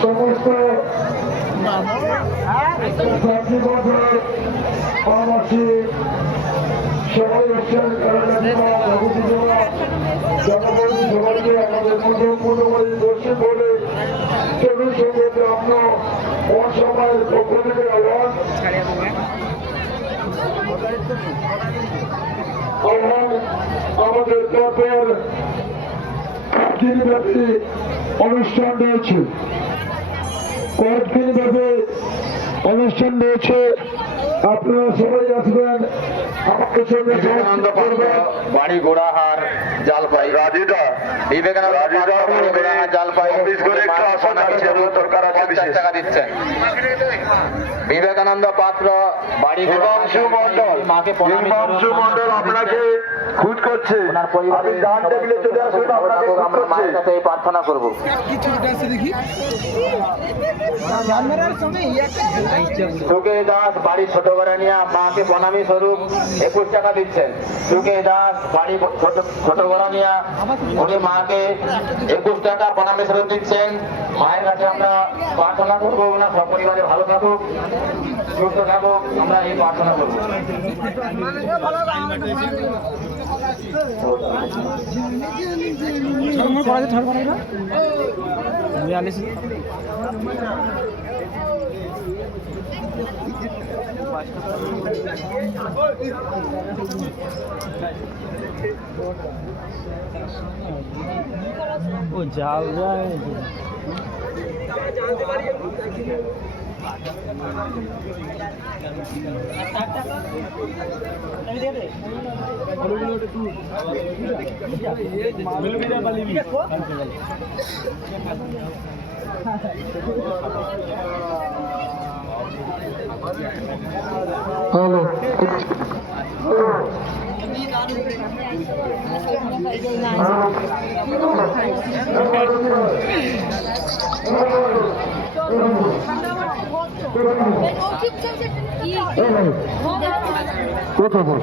সমস্ত পরামর্শী সবাই এসছেন জনগণ সবাইকে আমাদের মধ্যে পূর্ণবাড়ি বসে বলে তরুণ সঙ্গে আমরা মহাসভার পক্ষ থেকে আহ্বান আমাদের পরপর দিনব্যাপী অনুষ্ঠান রয়েছে কয়েকদিনব্যাপী অনুষ্ঠান রয়েছে আপনারা সবাই আসবেন আমাদের সঙ্গে বিবেকানন্দ পাত্র বাড়ি গোড়াহার জালপাই রাজিদা বিবেকানন্দ পাত্র বাড়ি গোড়াহার জালপাই টাকা দিচ্ছেন বিবেকানন্দ পাত্র বাড়ি হিমাংশু মন্ডল মাকে হিমাংশু মন্ডল আপনাকে খুঁজ করছে আপনি ডান টেবিলে চলে আসুন আপনাকে আমরা মায়ের কাছে এই প্রার্থনা করবো সুকে দাস বাড়ি ছোট গড়ানিয়া মাকে প্রণামী স্বরূপ 21 টাকা দিচ্ছেন সুকে দাস বাড়ি ছোট গড়ানিয়া উনি মাকে 21 টাকা প্রণামী স্বরূপ দিচ্ছেন মায়ের কাছে আমরা প্রার্থনা করবো না সপরিবারে ভালো থাকুক সুস্থ থাকুক আমরা এই প্রার্থনা করবো ও জাল যায় হ্যালো কথা বল